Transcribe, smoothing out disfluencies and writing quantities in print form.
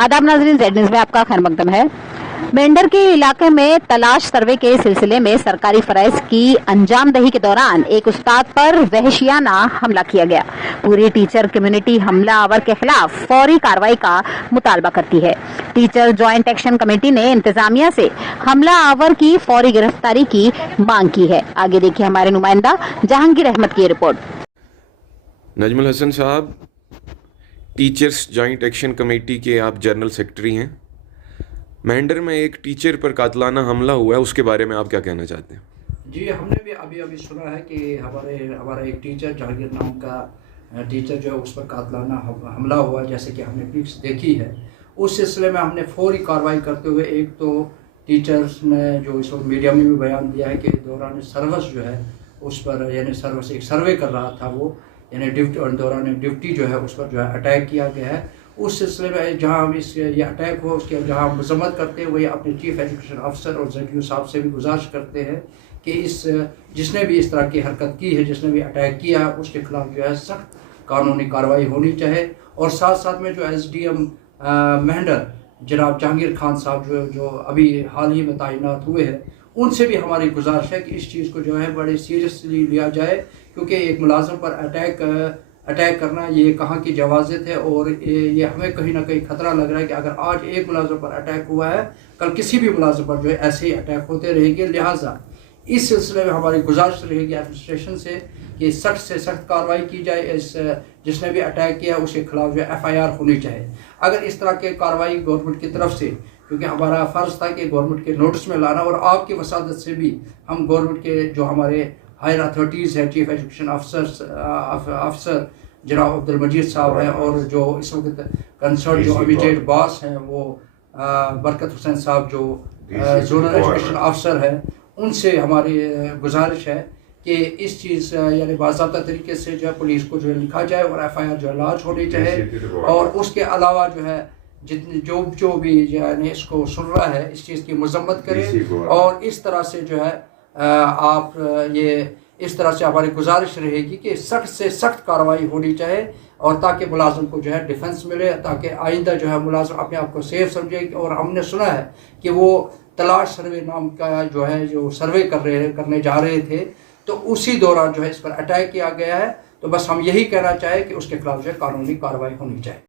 आदाब नाजरीन, Z news में आपका खैर मकदम है। मेंढर के इलाके में तलाश सर्वे के सिलसिले में सरकारी फरज की अंजामदही के दौरान एक उस्ताद पर वहशियाना हमला किया गया। पूरी टीचर कम्युनिटी हमला आवर के खिलाफ फौरी कार्रवाई का मुतालबा करती है। टीचर ज्वाइंट एक्शन कमेटी ने इंतजामिया से हमला आवर की फौरी गिरफ्तारी की मांग की है। आगे देखिए हमारे नुमाइंदा जहांगीर अहमद की रिपोर्ट। नजमुल हसन साहब, टीचर्स जॉइंट एक्शन कमेटी के आप जनरल सेक्रेटरी हैं। मेंढर में एक टीचर पर कातलाना हमला हुआ है, उसके बारे में आप क्या कहना चाहते हैं? जी, हमने भी अभी सुना है कि हमारा एक टीचर जहांगीर नाम का टीचर जो है उस पर कातलाना हमला हुआ, जैसे कि हमने पिक्स देखी है। उस सिलसिले में हमने फौरी कार्रवाई करते हुए एक तो टीचर्स ने जो इस वक्त मीडिया में भी बयान दिया है कि दौरान सर्विस जो है उस पर, यानी सर्विस एक सर्वे कर रहा था वो, यानी दौरान ड्यूटी जो है उस पर जो है अटैक किया गया है। उस सिलसिले में जहाँ हम ये अटैक हुआ उसके जहाँ हम मजम्मत करते हैं वही अपने चीफ एजुकेशन अफसर और ZU साहब से भी गुजारिश करते हैं कि जिसने भी इस तरह की हरकत की है, जिसने भी अटैक किया है, उसके खिलाफ जो है सख्त कानूनी कार्रवाई होनी चाहिए। और साथ साथ में जो SDM मेंढर जनाब जहांगीर खान साहब जो अभी हाल ही में तैनात हुए हैं, उनसे भी हमारी गुजारिश है कि इस चीज़ को जो है बड़े सीरियसली लिया जाए, क्योंकि एक मुलाजिम पर अटैक करना ये कहाँ की जवाज़त है। और ये हमें कहीं ना कहीं ख़तरा लग रहा है कि अगर आज एक मुलाजिम पर अटैक हुआ है, कल किसी भी मुलाजिम पर जो है ऐसे ही अटैक होते रहेंगे। लिहाजा इस सिलसिले में हमारी गुजारिश रहेगी एडमिनिस्ट्रेशन से कि सख्त से सख्त कार्रवाई की जाए। जिसने भी अटैक किया उसके खिलाफ जो FIR होनी चाहिए। अगर इस तरह के कार्रवाई गवर्नमेंट की तरफ से, क्योंकि हमारा फ़र्ज़ था कि गवर्नमेंट के नोटिस में लाना, और आपकी वसादत से भी हम गवर्नमेंट के जो हमारे हायर अथॉरिटीज़ हैं, चीफ एजुकेशन अफसर जनाब अब्दुल मजीद साहब हैं, और जो इस वक्त कंसर्न जो इमीडिएट बॉस हैं वो बरकत हुसैन साहब जो जोनल एजुकेशन अफसर हैं, उनसे हमारी गुजारिश है कि इस चीज़ यानी बाज़ाब्ता तरीके से जो है पुलिस को जो है लिखा जाए और FIR जो है लॉन्च होनी चाहिए। और उसके अलावा जो है जितने जो भी यानी इसको सुन रहा है इस चीज़ की मजम्मत करें। और इस तरह से जो है आप ये इस तरह से हमारी गुजारिश रहेगी कि सख्त से सख्त कार्रवाई होनी चाहिए, और ताकि मुलाजिम को जो है डिफेंस मिले, ताकि आइंदा जो है मुलाजिम अपने आप को सेफ समझे। और हमने सुना है कि वो तलाश सर्वे नाम का जो सर्वे करने जा रहे थे, तो उसी दौरान जो है इस पर अटैक किया गया है। तो बस हम यही कहना चाहें कि उसके खिलाफ जो है कानूनी कार्रवाई होनी चाहिए।